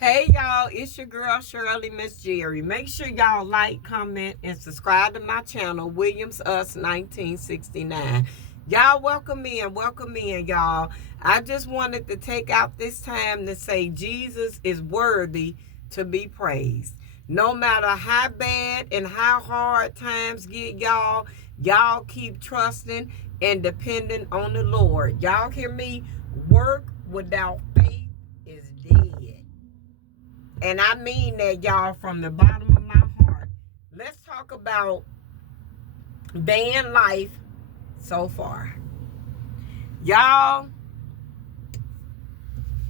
Hey y'all, it's your girl Shirley Miss Jerry. Make sure y'all like, comment, and subscribe to my channel, Williams Us 1969. Y'all welcome in, y'all. I just wanted to take out this time to say Jesus is worthy to be praised. No matter how bad and how hard times get, y'all keep trusting and depending on the Lord. Y'all hear me? Work without faith is dead. And I mean that, y'all, from the bottom of my heart. Let's talk about Vanlife so far. Y'all,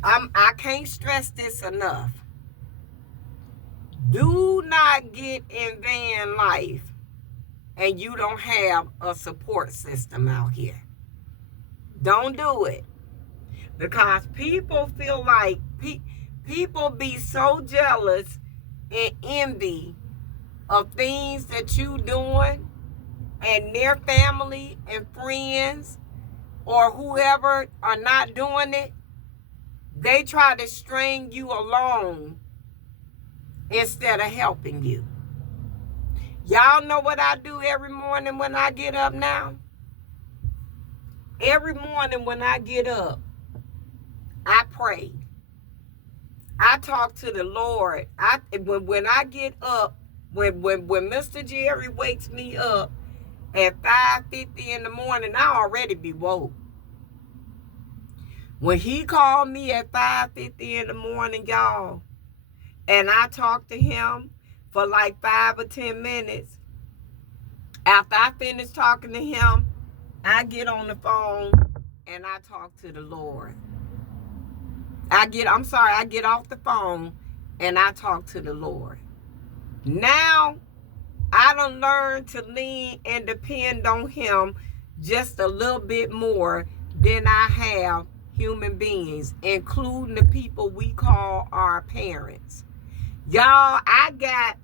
I can't stress this enough. Do not get in Vanlife and you don't have a support system out here. Don't do it. Because people feel like people be so jealous and envy of things that you doing, and their family and friends or whoever are not doing it. They try to string you along instead of helping you. Y'all know what I do every morning when I get up now? Every morning when I get up, I pray. I talk to the Lord. When I get up, when Mr. Jerry wakes me up at 5:50 in the morning, I already be woke. When he called me at 5:50 in the morning, y'all, and I talked to him for like 5 or 10 minutes, after I finish talking to him, I get on the phone and I talk to the Lord. I get off the phone and I talk to the Lord. Now, I done learned to lean and depend on him just a little bit more than I have human beings, including the people we call our parents. Y'all, I got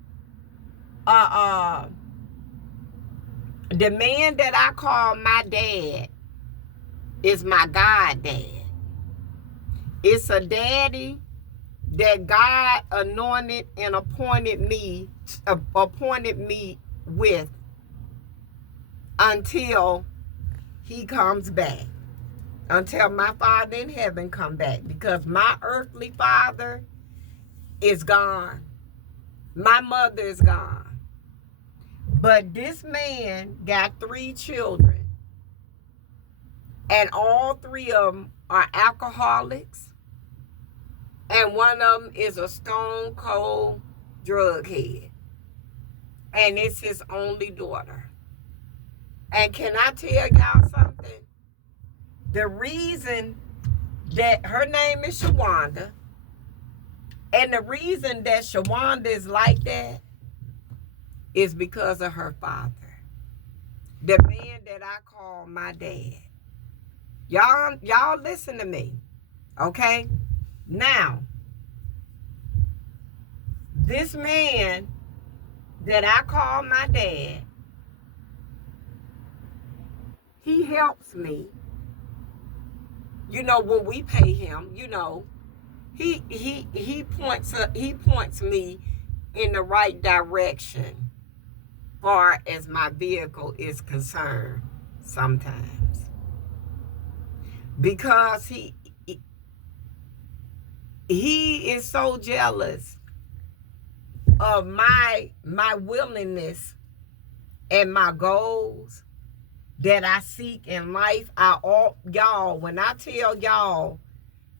the man that I call my dad is my God dad. It's a daddy that God anointed and appointed me with until he comes back. Until my Father in heaven come back. Because my earthly father is gone. My mother is gone. But this man got 3 children. And all 3 of them are alcoholics. And one of them is a stone cold drug head. And it's his only daughter. And can I tell y'all something? The reason that her name is Shawanda, and the reason that Shawanda is like that is because of her father. The man that I call my dad. Y'all listen to me. Okay? Now, this man that I call my dad, he helps me. You know, when we pay him, you know, he points me in the right direction far as my vehicle is concerned sometimes. Because he is so jealous of my willingness and my goals that I seek in life. Y'all, when I tell y'all,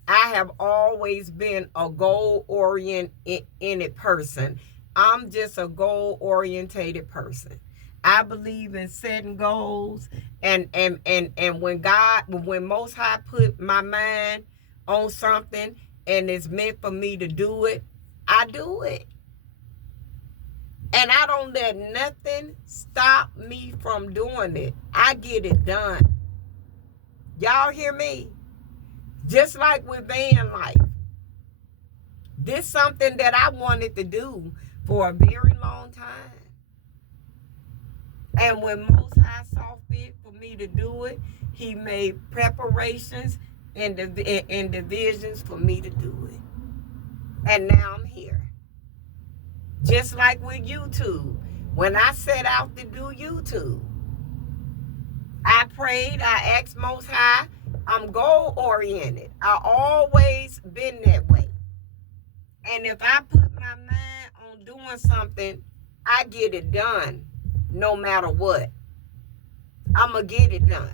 I have always been a goal-oriented person. I'm just a goal-orientated person. I believe in setting goals, and when Most High put my mind on something and it's meant for me to do it, I do it. And I don't let nothing stop me from doing it. I get it done. Y'all hear me? Just like with Vanlife. This is something that I wanted to do for a very long time. And when Most High saw fit for me to do it, he made preparations and divisions for me to do it. And now I'm here. Just like with YouTube. When I set out to do YouTube, I prayed, I asked Most High. I'm goal oriented. I always been that way. And if I put my mind on doing something, I get it done no matter what. I'm going to get it done.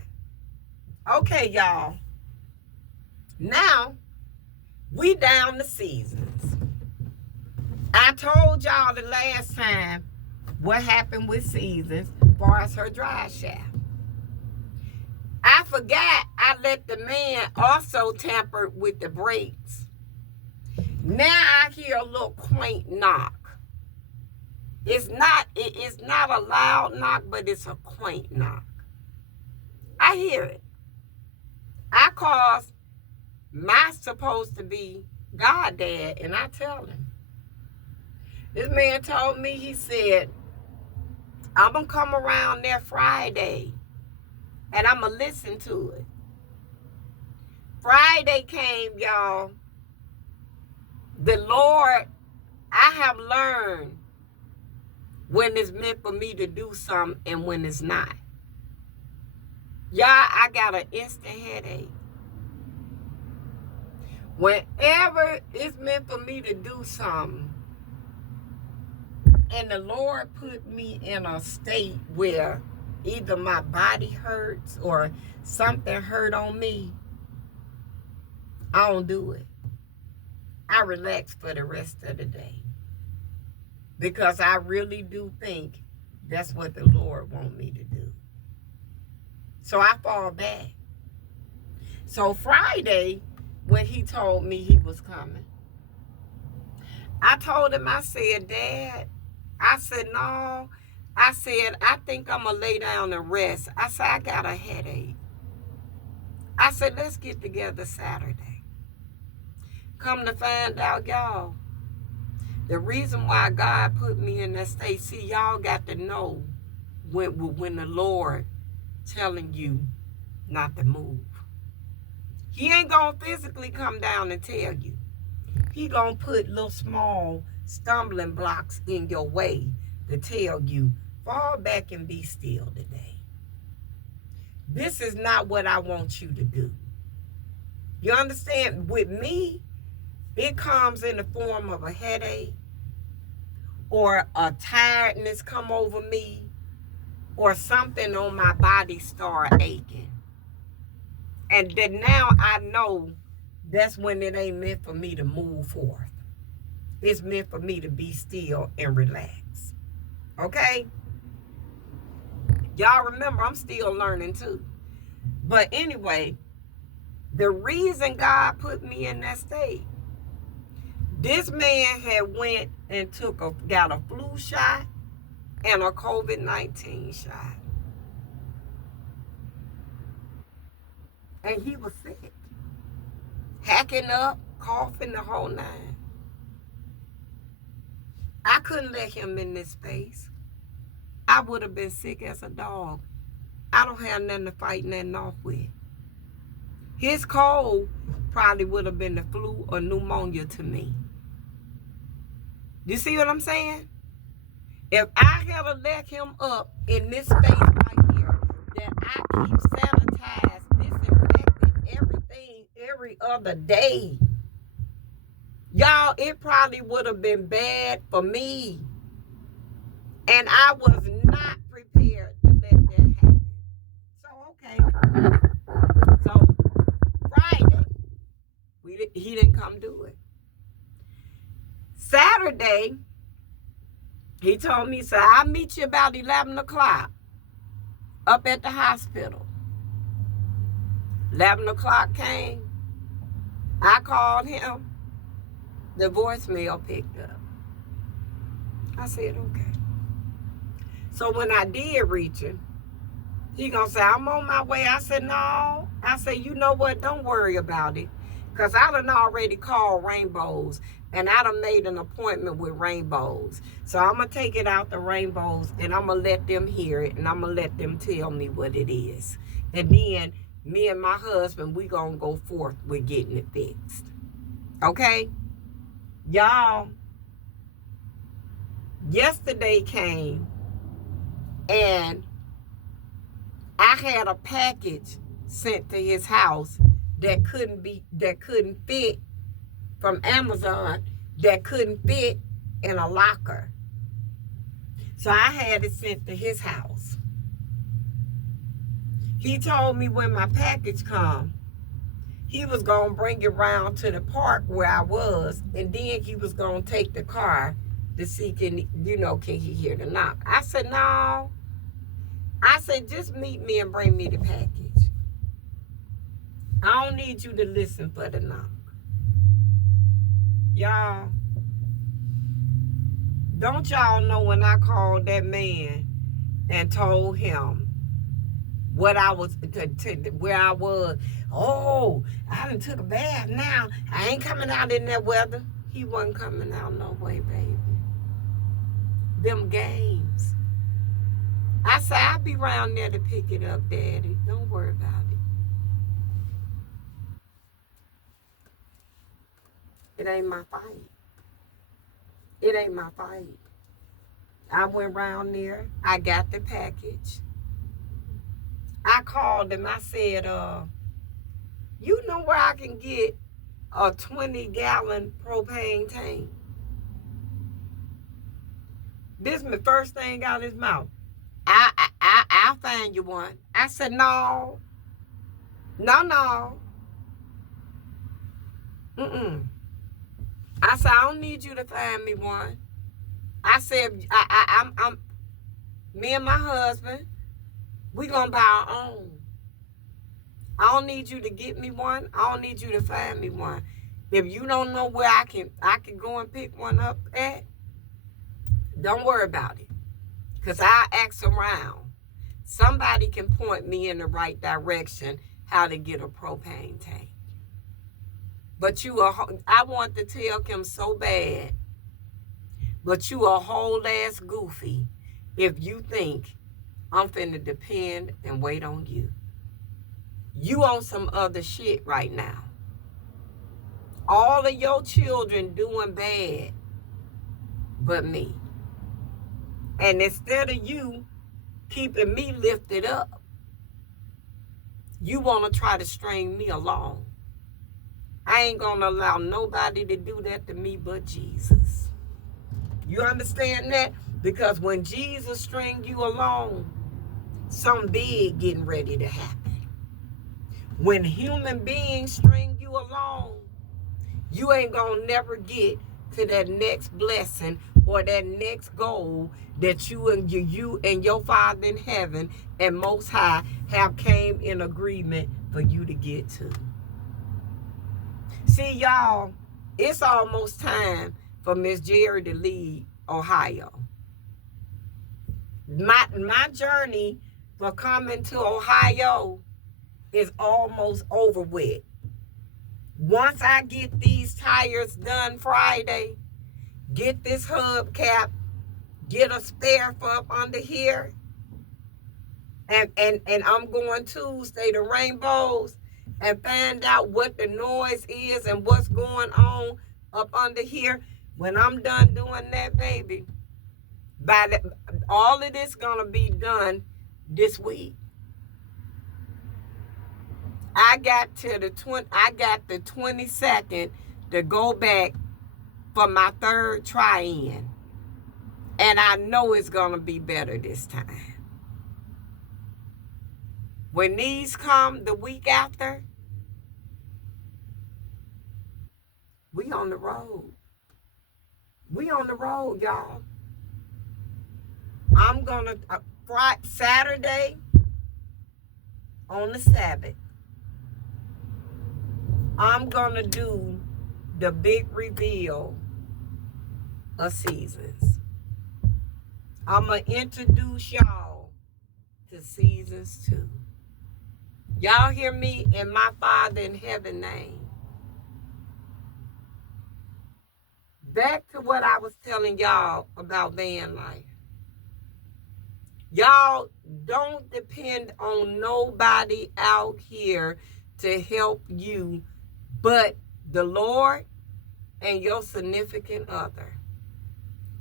Okay, y'all. Now, we down to seasons. I told y'all the last time what happened with Seasons as far as her dry shaft. I forgot I let the man also tamper with the brakes. Now I hear a little quaint knock. It's not a loud knock, but it's a quaint knock. I hear it. I call my supposed to be goddad, and I tell him. This man told me, he said, I'm going to come around there Friday, and I'm going to listen to it. Friday came, y'all. The Lord, I have learned when it's meant for me to do something and when it's not. Y'all, I got an instant headache. Whenever it's meant for me to do something, and the Lord put me in a state where either my body hurts or something hurt on me, I don't do it. I relax for the rest of the day. Because I really do think that's what the Lord wants me to do. So I fall back. So Friday, when he told me he was coming, I told him, I said, Dad, I said, no. I said, I think I'm going to lay down and rest. I said, I got a headache. I said, let's get together Saturday. Come to find out, y'all, the reason why God put me in that state, see, y'all got to know when the Lord telling you not to move. He ain't going to physically come down and tell you. He going to put little small stumbling blocks in your way to tell you, fall back and be still today. This is not what I want you to do. You understand? With me, it comes in the form of a headache or a tiredness come over me or something on my body start aching. And then now I know that's when it ain't meant for me to move forth. It's meant for me to be still and relax. Okay? Y'all remember, I'm still learning too. But anyway, the reason God put me in that state, this man had went and got a flu shot and a COVID-19 shot. And he was sick. Hacking up, coughing, the whole nine. I couldn't let him in this space. I would have been sick as a dog. I don't have nothing to fight nothing off with. His cold probably would have been the flu or pneumonia to me. You see what I'm saying? If I had let him up in this space right here, that I keep sanitized, disinfected everything every other day, y'all, it probably would have been bad for me. And I was not prepared to let that happen. So, okay. So, Friday, he didn't come do it. Saturday, he told me, so I'll meet you about 11 o'clock up at the hospital. 11 o'clock came. I called him. The voicemail picked up. I said, okay. So when I did reach him, he gonna say, I'm on my way. I said, no. I said, you know what? Don't worry about it. Because I done already called Rainbows. And I done made an appointment with Rainbows. So I'm going to take it out to Rainbows. And I'm going to let them hear it. And I'm going to let them tell me what it is. And then me and my husband, we going to go forth with getting it fixed. Okay? Y'all, yesterday came and I had a package sent to his house that couldn't fit from Amazon, that couldn't fit in a locker. So I had it sent to his house. He told me when my package come, he was going to bring it around to the park where I was, and then he was going to take the car to see, can he hear the knock. I said, no. I said, just meet me and bring me the package. I don't need you to listen for the knock. Y'all, don't y'all know when I called that man and told him what I was, where I was. Oh, I done took a bath now. I ain't coming out in that weather. He wasn't coming out no way, baby. Them games. I said, I'll be around there to pick it up, Daddy. Don't worry about it. It ain't my fight. It ain't my fight. I went around there. I got the package. I called him. I said, you know where I can get a 20-gallon propane tank? This is my first thing out of his mouth. I'll find you one. I said, no. No. I said, I don't need you to find me one. I said, I'm me and my husband, we gonna buy our own. I don't need you to get me one. I don't need you to find me one. If you don't know where I can go and pick one up at, don't worry about it. Because I ask around. Somebody can point me in the right direction how to get a propane tank. But I want to tell him so bad, but you a whole ass goofy if you think I'm finna depend and wait on you. You on some other shit right now. All of your children doing bad, but me. And instead of you keeping me lifted up, you want to try to string me along. I ain't going to allow nobody to do that to me but Jesus. You understand that? Because when Jesus string you along, something big getting ready to happen. When human beings string you along, you ain't going to never get to that next blessing or that next goal that you and your Father in heaven and Most High have came in agreement for you to get to. See, y'all, it's almost time for Miss Jerry to leave Ohio. My journey for coming to Ohio is almost over with. Once I get these tires done Friday, get this hubcap, get a spare for up under here, and I'm going Tuesday to Rainbows and find out what the noise is and what's going on up under here. When I'm done doing that, baby, all of this gonna be done this week. I got the 22nd to go back for my third try-in. And I know it's going to be better this time. When these come the week after, we on the road. We on the road, y'all. I'm going to, Saturday on the Sabbath, I'm going to do the big reveal of seasons. I'm going to introduce y'all to seasons 2. Y'all hear me? In my Father in heaven name. Back to what I was telling y'all about van life. Y'all don't depend on nobody out here to help you but the Lord and your significant other.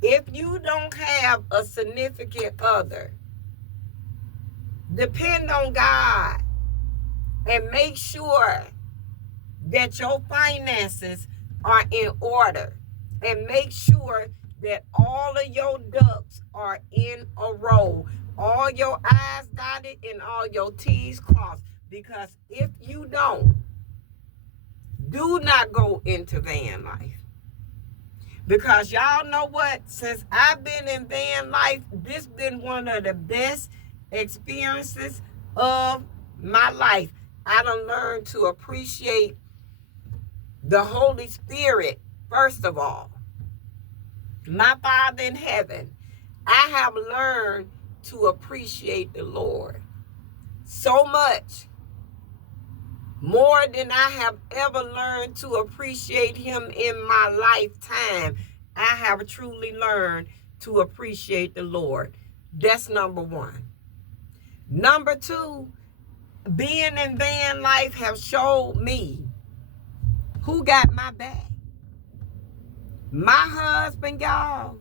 If you don't have a significant other, depend on God and make sure that your finances are in order, and make sure that all of your ducks are in a row, all your I's dotted and all your T's crossed. Because if you don't, do not go into van life. Because y'all know what? Since I've been in van life, this been one of the best experiences of my life. I done learned to appreciate the Holy Spirit, first of all. My Father in heaven. I have learned to appreciate the Lord so much, more than I have ever learned to appreciate him in my lifetime. I have truly learned to appreciate the Lord. That's number one. Number two, being in van life have showed me who got my back. My husband, y'all.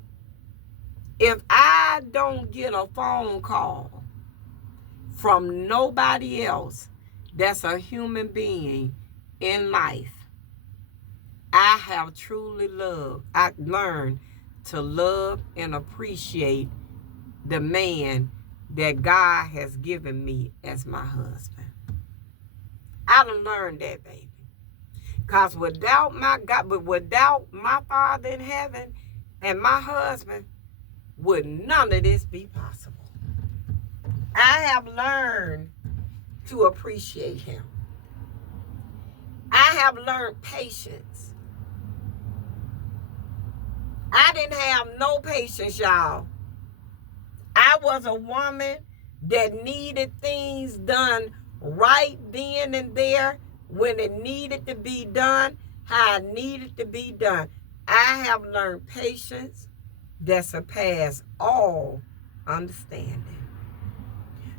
If I don't get a phone call from nobody else that's a human being in life, I have truly loved. I learned to love and appreciate the man that God has given me as my husband. I done learned that, baby. Because without my God, but without my Father in heaven and my husband, would none of this be possible. I have learned to appreciate him. I have learned patience. I didn't have no patience, y'all. I was a woman that needed things done right then and there, when it needed to be done, how it needed to be done. I have learned patience that surpass all understanding.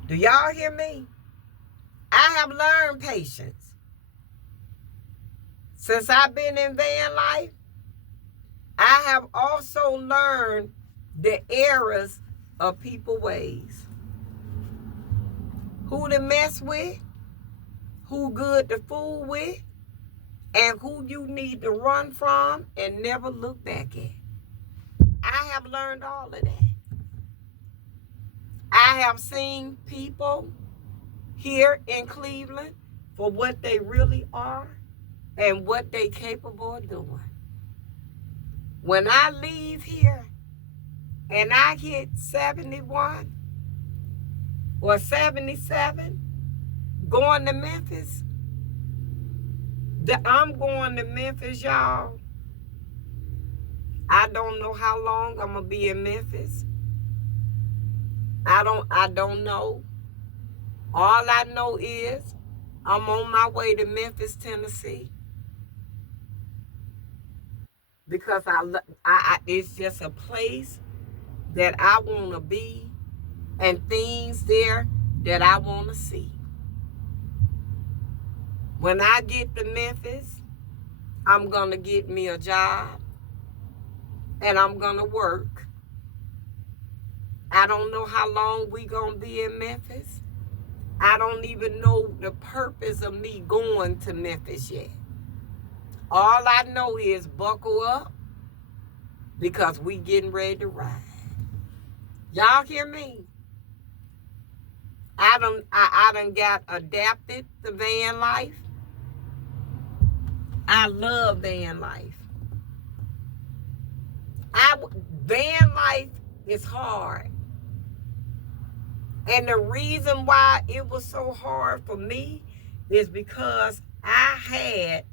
Do y'all hear me? I have learned patience. Since I've been in van life, I have also learned the errors of people's ways. Who to mess with, who good to fool with, and who you need to run from and never look back at. I have learned all of that. I have seen people here in Cleveland for what they really are and what they capable of doing. When I leave here and I hit 71 or 77, going to Memphis, I'm going to Memphis, y'all. I don't know how long I'm gonna be in Memphis. I don't know. All I know is I'm on my way to Memphis, Tennessee, because it's just a place that I want to be and things there that I want to see. When I get to Memphis, I'm going to get me a job and I'm going to work. I don't know how long we going to be in Memphis. I don't even know the purpose of me going to Memphis yet. All I know is buckle up, because we getting ready to ride. Y'all hear me? I done got adapted to van life. I love van life. Van life is hard. And the reason why it was so hard for me is because I had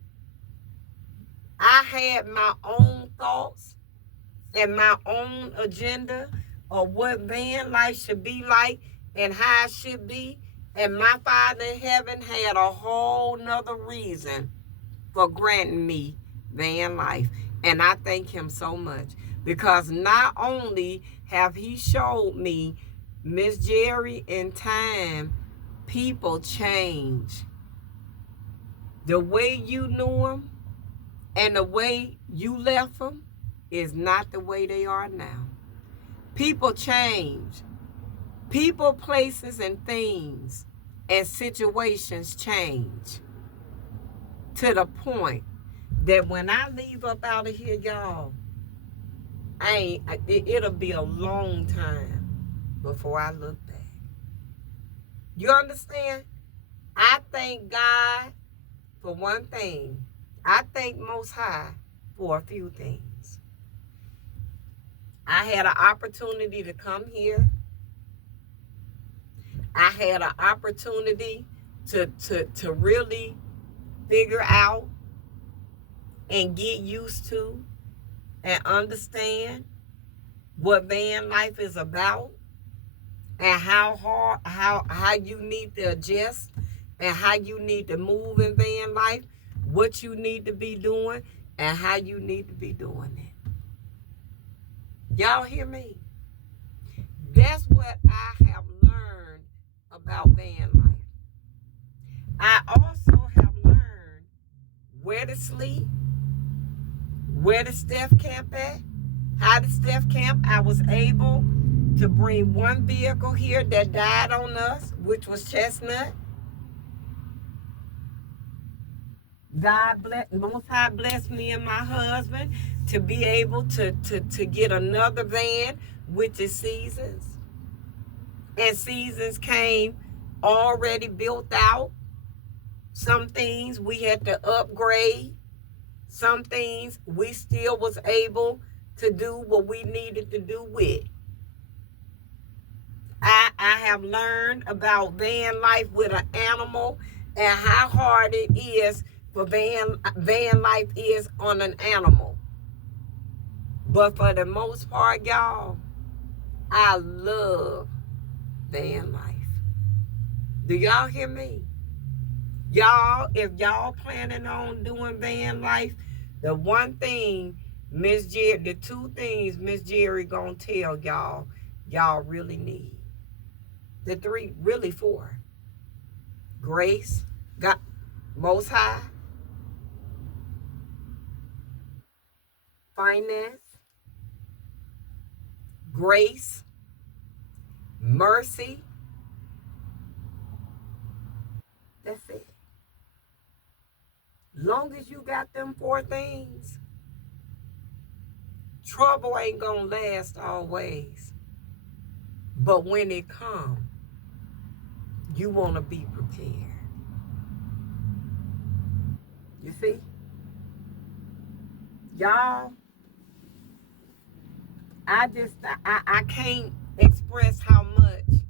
my own thoughts and my own agenda of what van life should be like and how it should be. And my Father in heaven had a whole nother reason for granting me van life. And I thank him so much, because not only have he showed me, Miss Jerry, in time, people change. The way you knew them And the way you left them is not the way they are now. People change. People, places, and things and situations change to the point that when I leave up out of here, y'all, it'll be a long time before I look back. You understand? I thank God for one thing. I thank Most High for a few things. I had an opportunity to come here. I had an opportunity to really figure out and get used to and understand what van life is about and how you need to adjust and how you need to move in van life, what you need to be doing and how you need to be doing it. Y'all hear me? That's what I have learned about van life. I also have learned where to sleep, where to Steph camp at, how to Steph camp. I was able to bring one vehicle here that died on us, which was Chestnut. God bless, Most High blessed me and my husband to be able to get another van, which is Seasons. And Seasons came already built out. Some things we had to upgrade. Some things we still was able to do what we needed to do with. I have learned about van life with an animal and how hard it is for van life is on an animal. But for the most part, y'all, I love van life. Do y'all hear me? Y'all, if y'all planning on doing van life, the one thing the two things Miss Jerry gonna tell y'all really need. The three, really four. Grace, God, Most High, finance, grace, mercy. That's it. Long as you got them four things, trouble ain't gonna last always. But when it comes, you want to be prepared. You see? Y'all, I can't express how much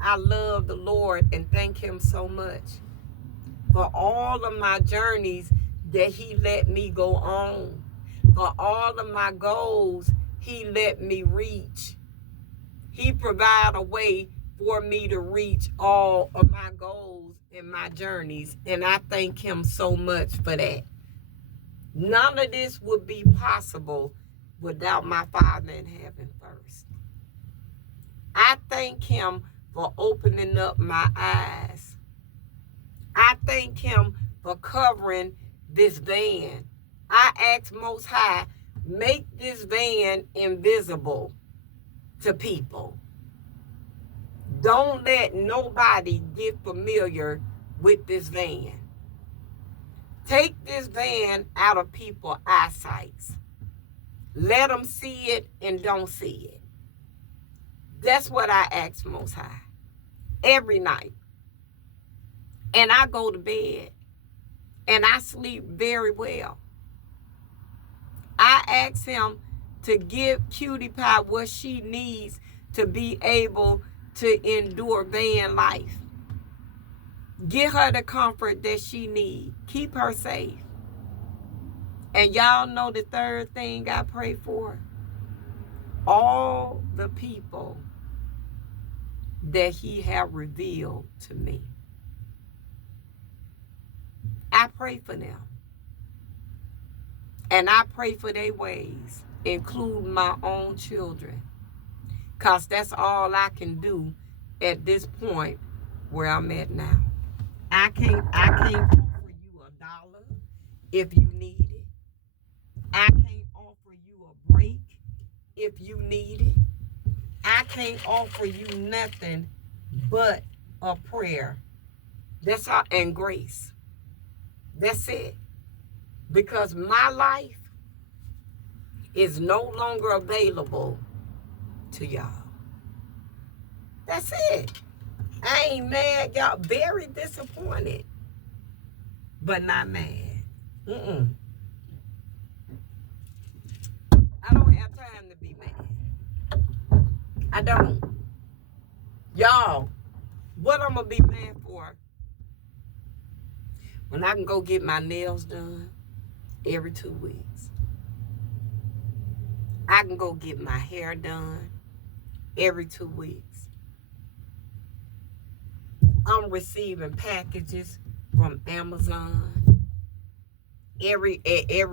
I love the Lord and thank him so much for all of my journeys that he let me go on, for all of my goals he let me reach. He provided a way for me to reach all of my goals and my journeys, and I thank him so much for that. None of this would be possible without my Father in heaven first. I thank him for opening up my eyes. I thank him for covering this van. I ask Most High, make this van invisible to people. Don't let nobody get familiar with this van. Take this van out of people's eyesight. Let them see it and don't see it. That's what I ask Most High every night. And I go to bed and I sleep very well. I ask him to give Cutie Pie what she needs to be able to endure van life. Give her the comfort that she needs. Keep her safe. And y'all know the third thing I pray for? All the people that he have revealed to me. I pray for them. And I pray for their ways, including my own children. Because that's all I can do at this point where I'm at now. I can't offer you $1 if you need it. I can't offer you a break if you need it. I can't offer you nothing but a prayer. That's all, and grace. That's it. Because my life is no longer available to y'all. That's it. I ain't mad, y'all. Very disappointed, but not mad. I don't have time to be mad. I don't. Y'all, what I'm going to be mad for? When I can go get my nails done every 2 weeks. I can go get my hair done every 2 weeks. I'm receiving packages from Amazon every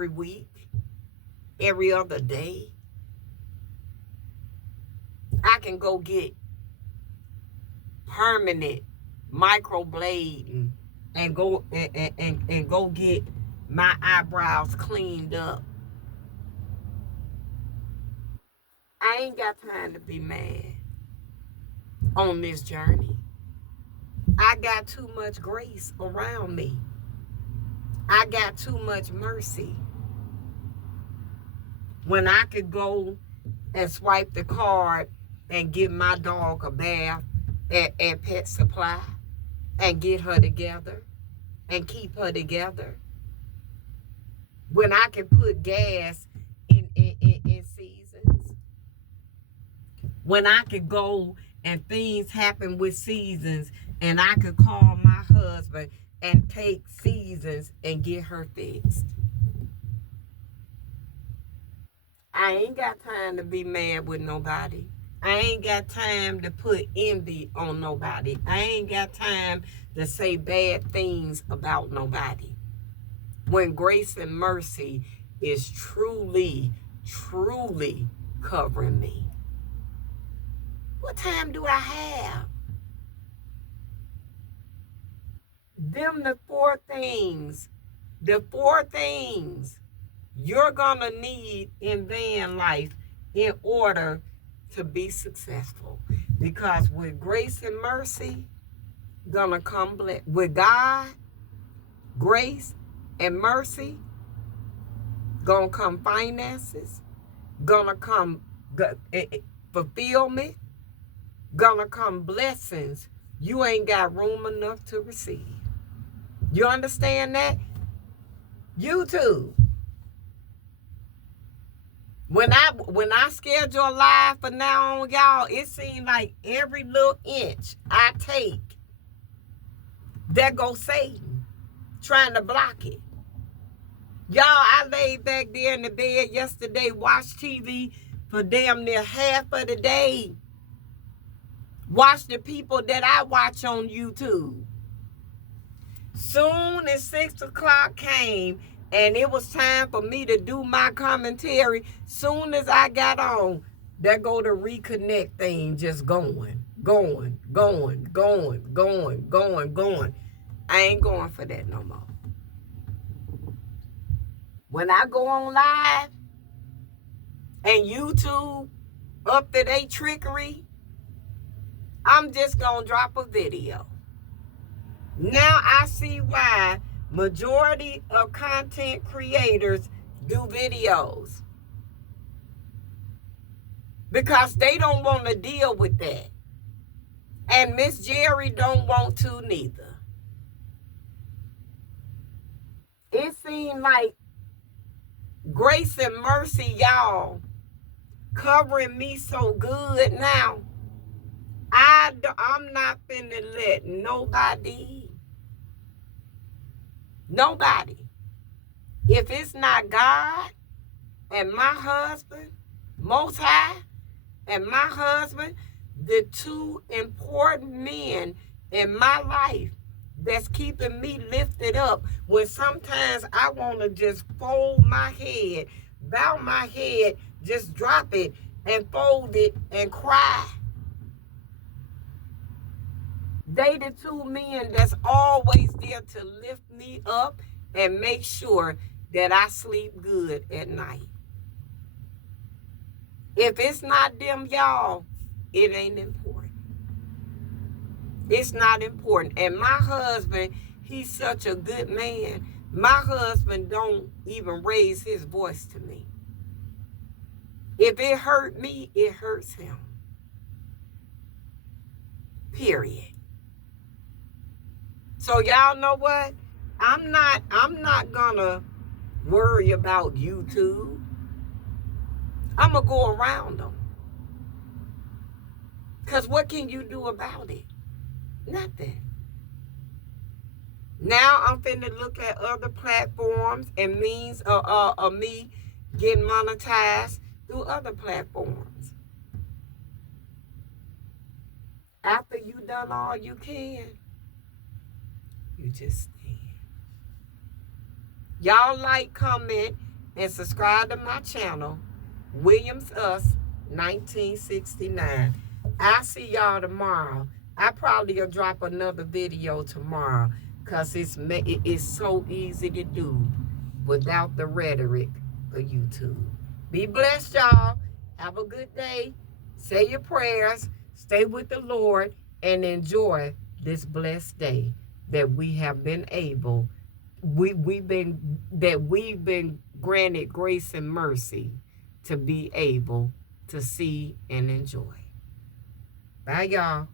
week, every other day. I can go get permanent microblading and go and go get my eyebrows cleaned up. I ain't got time to be mad on this journey. I got too much grace around me. I got too much mercy. When I could go and swipe the card and give my dog a bath at Pet Supply and get her together and keep her together. When I can put gas in seasons. When I could go and things happen with seasons and I could call my husband and take seasons and get her fixed. I ain't got time to be mad with nobody. I ain't got time to put envy on nobody. I ain't got time to say bad things about nobody. When grace and mercy is truly, truly covering me. What time do I have? Them the four things you're gonna need in van life in order to be successful. Because with grace and mercy, gonna come with God, grace and mercy, gonna come finances, gonna come fulfillment, gonna come blessings you ain't got room enough to receive. You understand that? YouTube. When I schedule live from now on, y'all, it seems like every little inch I take, there goes Satan trying to block it. Y'all, I laid back there in the bed yesterday, watched TV for damn near half of the day. Watch the people that I watch on YouTube. Soon as 6 o'clock came and it was time for me to do my commentary, soon as I got on, there go the reconnect thing just going. I ain't going for that no more. When I go on live and YouTube up to their trickery, I'm just going to drop a video. Now I see why majority of content creators do videos. Because they don't want to deal with that. And Miss Jerry don't want to neither. It seems like grace and mercy, y'all, covering me so good now. I'm not finna let nobody, if it's not God and my husband, Most High, and my husband, the two important men in my life that's keeping me lifted up when sometimes I want to just fold my head, bow my head, just drop it and fold it and cry. They the two men that's always there to lift me up and make sure that I sleep good at night. If it's not them, y'all, it ain't important. It's not important. And my husband, he's such a good man. My husband don't even raise his voice to me. If it hurt me, it hurts him. Period. So y'all know what? I'm not gonna worry about YouTube. I'm gonna go around them. Cause what can you do about it? Nothing. Now I'm finna look at other platforms and means of me getting monetized through other platforms. After you done all you can, you just stand. Y'all like, comment, and subscribe to my channel, Williams Us 1969. I'll see y'all tomorrow. I probably will drop another video tomorrow because it's so easy to do without the rhetoric of YouTube. Be blessed, y'all. Have a good day. Say your prayers. Stay with the Lord and enjoy this blessed day that we have been able. We've been granted grace and mercy to be able to see and enjoy. Bye, y'all.